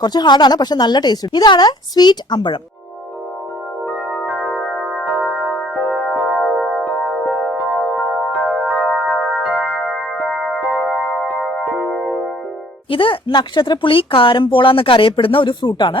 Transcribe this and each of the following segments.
കുറച്ച് ഹാർഡാണ് പക്ഷെ നല്ല ടേസ്റ്റ് ഇതാണ് സ്വീറ്റ് അമ്പഴം. ഇത് നക്ഷത്രപ്പുളി കാരംപോള എന്നൊക്കെ അറിയപ്പെടുന്ന ഒരു ഫ്രൂട്ടാണ്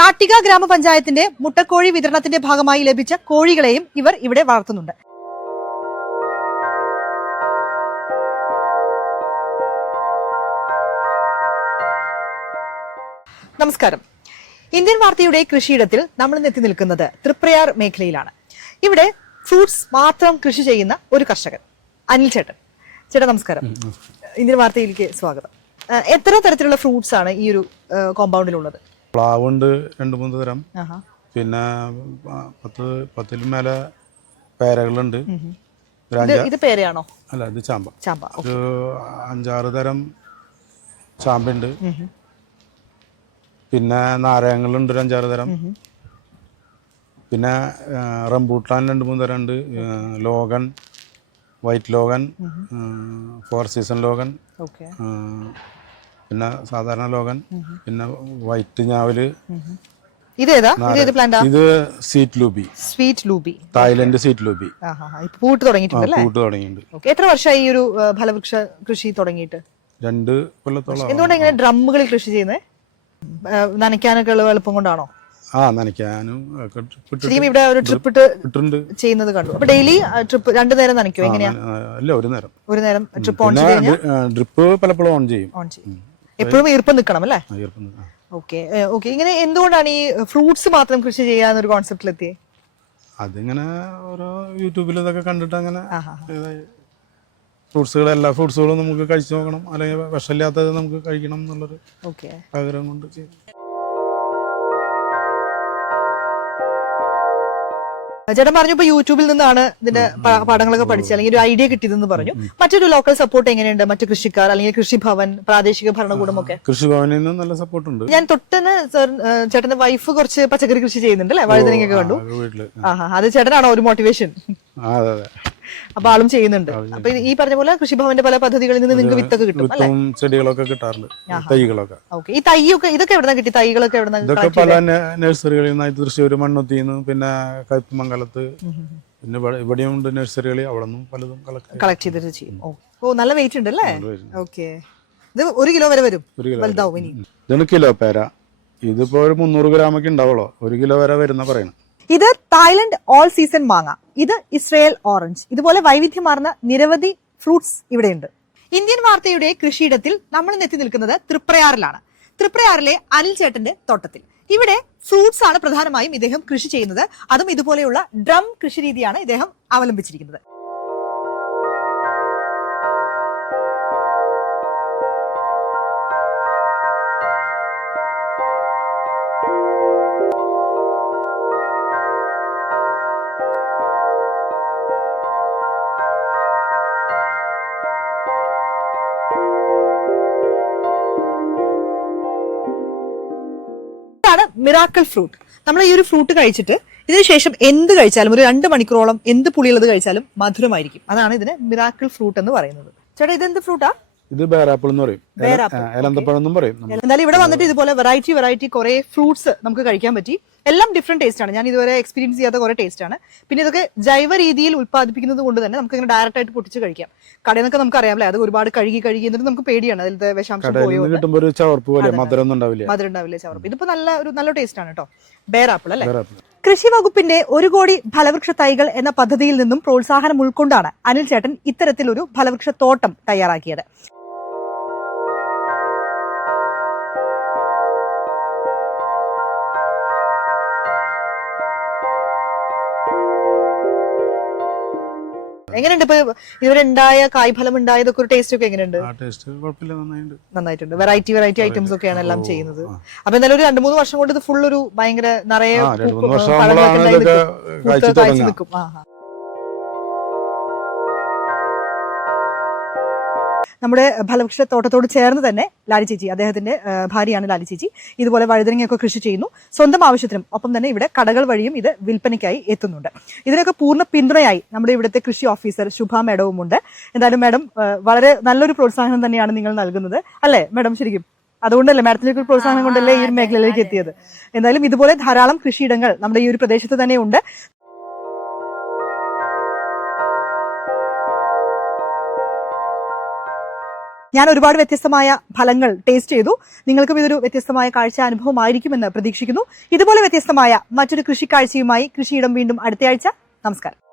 നാട്ടിക ഗ്രാമപഞ്ചായത്തിന്റെ മുട്ടക്കോഴി വിതരണത്തിന്റെ ഭാഗമായി ലഭിച്ച കോഴികളെയും ഇവർ ഇവിടെ വളർത്തുന്നുണ്ട്. നമസ്കാരം. ഇന്ത്യൻ വാർത്തയുടെ കൃഷിയിടത്തിൽ നമ്മൾ ഇന്ന് എത്തി നിൽക്കുന്നത് തൃപ്രയാർ മേഖലയിലാണ്. ഇവിടെ ഫ്രൂട്ട്സ് മാത്രം കൃഷി ചെയ്യുന്ന ഒരു കർഷകൻ അനിൽ ചേട്ടൻ. ചേട്ടാ നമസ്കാരം. ഇന്ത്യൻ വാർത്തയിലേക്ക് സ്വാഗതം. എത്ര തരത്തിലുള്ള ഫ്രൂട്ട്സ് ആണ് ഈ ഒരു കോമ്പൗണ്ടിലുള്ളത് പ്ലാവുണ്ട് രണ്ട് മൂന്ന് തരം. പിന്നെ പത്ത് പത്തിലും മേലെ പേരകളുണ്ട്. ഇത് പേരയാണോ? അല്ല ഇത് ചാമ്പ. ചാമ്പ ഒരു അഞ്ചാറ് തരം ചാമ്പുണ്ട് പിന്നെ നാരകങ്ങളുണ്ട് ഒരു അഞ്ചാറ് തരം. പിന്നെ റംബൂട്ടാൻ രണ്ട് മൂന്ന് തരം ഉണ്ട്. Longan longan white longan four season longan പിന്നെ സാധാരണ ലോഗൻ പിന്നെ വൈറ്റ് ഞാവൽ. ഇതേതാ? ഇത് സ്വീറ്റ് പ്ലാന്റാ ഇത് സീറ്റ് ലൂബി സ്വീറ്റ് ലൂബി തായ്ലൻഡ് സീറ്റ് ലൂബി പൂട്ട് തുടങ്ങിയിട്ടുണ്ട് പൂട്ട് തുടങ്ങിയിട്ടുണ്ട്. എത്ര വർഷമായി ഈ ഒരു ഫലവൃക്ഷ കൃഷി തുടങ്ങിയിട്ട്? രണ്ട് കൊല്ലത്തോളം എന്തുകൊണ്ടാണ് ഇങ്ങനെ ഡ്രമ്മുകളിൽ കൃഷി ചെയ്യുന്നത് നനയ്ക്കാനൊക്കെ ഉള്ള എളുപ്പം കൊണ്ടാണോ? ആ നനയ്ക്കാനും ഇവിടെ ഒരു ട്രിപ്പ് ഇട്ട് ഇട്ടിട്ടുണ്ട്. ചെയ്യുന്നത് കണ്ടു. അപ്പൊ ഡെയിലി ട്രിപ്പ് രണ്ടു നേരം നനയ്ക്കോ? എങ്ങനെയാ? അല്ല ഒരു നേരം. ഒരു നേരം ട്രിപ്പ് ഓൺ ഡ്രിപ്പ് പലപ്പോഴും ഓൺ ചെയ്യും. ഓൺ ചെയ്യും. എപ്പോഴും ഈർപ്പം നിൽക്കണം അല്ലേ. ഓക്കെ. ഓക്കെ. ഇങ്ങനെ എന്തുകൊണ്ടാണ് ഈ ഫ്രൂട്ട്സ് മാത്രം കൃഷി ചെയ്യാന്നൊരു കോൺസെപ്റ്റിലെത്തിയേ? അതിങ്ങനെ ഓരോ യൂട്യൂബിൽ ഇതൊക്കെ കണ്ടിട്ട് അങ്ങനെ. ഫ്രൂട്ട്സുകൾ എല്ലാ ഫ്രൂട്ട്സുകളും നമുക്ക് കഴിച്ചു നോക്കണം. അല്ലെങ്കിൽ വിഷമില്ലാത്തത് നമുക്ക് കഴിക്കണം എന്നുള്ളൊരു ഓക്കെ. ആഗ്രഹം കൊണ്ട് ചെയ്തു. ചേട്ടൻ പറഞ്ഞു ഇപ്പൊ യൂട്യൂബിൽ നിന്നാണ് ഇതിന്റെ പാഠങ്ങളൊക്കെ പഠിച്ചത്. അല്ലെങ്കിൽ ഒരു ഐഡിയ കിട്ടിയതെന്ന് പറഞ്ഞു. മറ്റൊരു ലോക്കൽ സപ്പോർട്ട് എങ്ങനെയുണ്ട്? മറ്റു കൃഷിക്കാർ അല്ലെങ്കിൽ കൃഷിഭവൻ പ്രാദേശിക ഭരണകൂടം ഭരണകൂടമൊക്കെ കൃഷിഭവനിൽ നിന്ന് നല്ല സപ്പോർട്ട് ഉണ്ട്. ഞാൻ തൊട്ടന് സർ ചേട്ടന്റെ വൈഫ് കുറച്ച് പച്ചക്കറി കൃഷി ചെയ്യുന്നുണ്ട് അല്ലെ? വഴുതനങ്ങയൊക്കെ കണ്ടു. വീട്ടിൽ. ആഹാ അത് ചേട്ടനാണോ ഒരു മോട്ടിവേഷൻ അതെ. അപ്പൊ ആളും ചെയ്യുന്നുണ്ട്. അപ്പൊ ഈ പറഞ്ഞ പോലെ കൃഷിഭവന്റെ പല പദ്ധതികളിൽ നിന്ന് നിങ്ങൾക്ക് വിത്തൊക്കെ കിട്ടും അല്ലെ? ചെടികളൊക്കെ കിട്ടാറുണ്ട്. തൈകളൊക്കെ. ഓക്കെ. ഈ തൈയൊക്കെ ഇതൊക്കെ എവിടെ കിട്ടി? തൈകളൊക്കെ എവിടെ ഇതൊക്കെ പല നഴ്സറികളിൽ നിന്ന് തൃശ്ശൂർ മണ്ണൊത്തിന്ന് പിന്നെ കയ്പമംഗലത്ത് പിന്നെ ഇവിടെ- ഇവിടെയും ഉണ്ട് നഴ്സറികളിൽ അവിടെ നിന്നും പലതും കളക്ട് ചെയ്തിട്ട് ചെയ്യും. ഓ നല്ല വെയിറ്റ് ഉണ്ട്. അല്ലേ ഓക്കെ. ഇത് ഒരു കിലോ വരെ വരും. വലുതാവും ഇനി. ഇതാണ് കിലോ പേര. ഇതിപ്പോ ഒരു മുന്നൂറ് ഗ്രാമൊക്കെ ഉണ്ടാവുള്ളൂ. ഒരു കിലോ വരെ വരുന്ന പറയണം. ഇത് തായ്ലൻഡ് ഓൾ സീസൺ മാങ്ങ. ഇത് ഇസ്രയേൽ ഓറഞ്ച്. ഇതുപോലെ വൈവിധ്യമാർന്ന നിരവധി ഫ്രൂട്ട്സ് ഇവിടെയുണ്ട്. ഇന്ത്യൻ വാർത്തയുടെ കൃഷിയിടത്തിൽ നമ്മൾ എത്തി നിൽക്കുന്നത് തൃപ്രയാറിലാണ്. തൃപ്രയാറിലെ അനിൽ ചേട്ടന്റെ തോട്ടത്തിൽ. ഇവിടെ ഫ്രൂട്ട്സ് ആണ് പ്രധാനമായും ഇദ്ദേഹം കൃഷി ചെയ്യുന്നത്. അതും ഇതുപോലെയുള്ള ഡ്രം കൃഷി രീതിയാണ് ഇദ്ദേഹം അവലംബിച്ചിരിക്കുന്നത്. ഇതാണ് മിറാക്കിൾ ഫ്രൂട്ട്. നമ്മൾ ഈ ഒരു ഫ്രൂട്ട് കഴിച്ചിട്ട് ഇതിനുശേഷം എന്ത് കഴിച്ചാലും ഒരു രണ്ട് മണിക്കൂറോളം എന്ത് പുളിയുള്ളത് കഴിച്ചാലും മധുരമായിരിക്കും. അതാണ് ഇതിന് മിറാക്കിൾ ഫ്രൂട്ട് എന്ന് പറയുന്നത്. ചേട്ടാ ഇതെന്ത് ഫ്രൂട്ടാ? ഇത് ബേരാപ്പിൾ എന്ന് പറയും. എന്നും പറയും. എന്തായാലും ഇവിടെ വന്നിട്ട് ഇതുപോലെ വെറൈറ്റി വെറൈറ്റി കുറെ ഫ്രൂട്ട്സ് നമുക്ക് കഴിക്കാൻ പറ്റി. എല്ലാം ഡിഫറെന്റ് ടേസ്റ്റ് ആണ്. ഞാൻ ഇതുവരെ എക്സ്പീരിയൻസ് ചെയ്യാത്ത കുറെ ടേസ്റ്റ് ആണ്. പിന്നെ ഇതൊക്കെ ജൈവ രീതിയിൽ ഉത്പാദിപ്പിക്കുന്നത് കൊണ്ട് തന്നെ നമുക്ക് ഇങ്ങനെ ഡയറക്റ്റ് ആയിട്ട് പൊട്ടിച്ച് കഴിക്കാം. കടയിൽ നിന്നൊക്കെ നമുക്ക് അറിയാമല്ലേ അത് ഒരുപാട് കഴുകി കഴുകി എന്നിട്ട് നമുക്ക് പേടിയാണ്. അതിലത്തെ വിഷാംശം പോയോ? മധുരം ഉണ്ടാവില്ല. ചവർപ്പ്. ഇതിപ്പോ നല്ല ഒരു നല്ല ടേസ്റ്റ് ആണ് കേട്ടോ. ആപ്പിൾ അല്ലേ? കൃഷി വകുപ്പിന്റെ ഒരു കോടി ഫലവൃക്ഷ തൈകൾ എന്ന പദ്ധതിയിൽ നിന്നും പ്രോത്സാഹനം ഉൾക്കൊണ്ടാണ് അനിൽ ചേട്ടൻ ഇത്തരത്തിലൊരു ഫലവൃക്ഷ തോട്ടം തയ്യാറാക്കിയത്. എങ്ങനെയുണ്ട് ഇപ്പൊ ഇവരുണ്ടായ കായ്ഫലം ഉണ്ടായതൊക്കെ ഒരു ടേസ്റ്റ് ഒക്കെ എങ്ങനെയുണ്ട്? നന്നായിട്ടുണ്ട്. വെറൈറ്റി വെറൈറ്റി ഐറ്റംസ് ഒക്കെയാണ് എല്ലാം ചെയ്യുന്നത്. അപ്പൊ എന്തായാലും ഒരു രണ്ടു മൂന്ന് വർഷം കൊണ്ട് ഇത് ഫുൾ ഒരു ഭയങ്കര നിറയെ പൂക്ക- നമ്മുടെ ഫലവൃക്ഷ തോട്ടത്തോട് ചേർന്ന് തന്നെ ലാലി ചേച്ചി അദ്ദേഹത്തിന്റെ ഭാര്യയാണ് ലാലി ചേച്ചി. ഇതുപോലെ വഴുതനങ്ങയൊക്കെ കൃഷി ചെയ്യുന്നു. സ്വന്തം ആവശ്യത്തിനും ഒപ്പം തന്നെ ഇവിടെ കടകൾ വഴിയും ഇത് വിൽപ്പനയ്ക്കായി എത്തുന്നുണ്ട്. ഇതിനൊക്കെ പൂർണ പിന്തുണയായി നമ്മുടെ ഇവിടുത്തെ കൃഷി ഓഫീസർ ശുഭ മേഡവും ഉണ്ട്. എന്തായാലും മാഡം വളരെ നല്ലൊരു പ്രോത്സാഹനം തന്നെയാണ് നിങ്ങൾ നൽകുന്നത്. അല്ലേ മാഡം ശരിക്കും? അതുകൊണ്ടല്ലേ മാഡത്തിലേക്ക് പ്രോത്സാഹനം കൊണ്ടല്ലേ ഈ മേഖലയിലേക്ക് എത്തിയത്? എന്തായാലും ഇതുപോലെ ധാരാളം കൃഷിയിടങ്ങൾ നമ്മുടെ ഈ ഒരു പ്രദേശത്ത് തന്നെ ഉണ്ട്. ഞാൻ ഒരുപാട് വ്യത്യസ്തമായ ഫലങ്ങൾ ടേസ്റ്റ് ചെയ്തു. നിങ്ങൾക്കും ഇതൊരു വ്യത്യസ്തമായ കാഴ്ച അനുഭവമായിരിക്കുമെന്ന് പ്രതീക്ഷിക്കുന്നു. ഇതുപോലെ വ്യത്യസ്തമായ മറ്റൊരു കൃഷിക്കാഴ്ചയുമായി കൃഷിയിടം വീണ്ടും അടുത്തയാഴ്ച. നമസ്കാരം.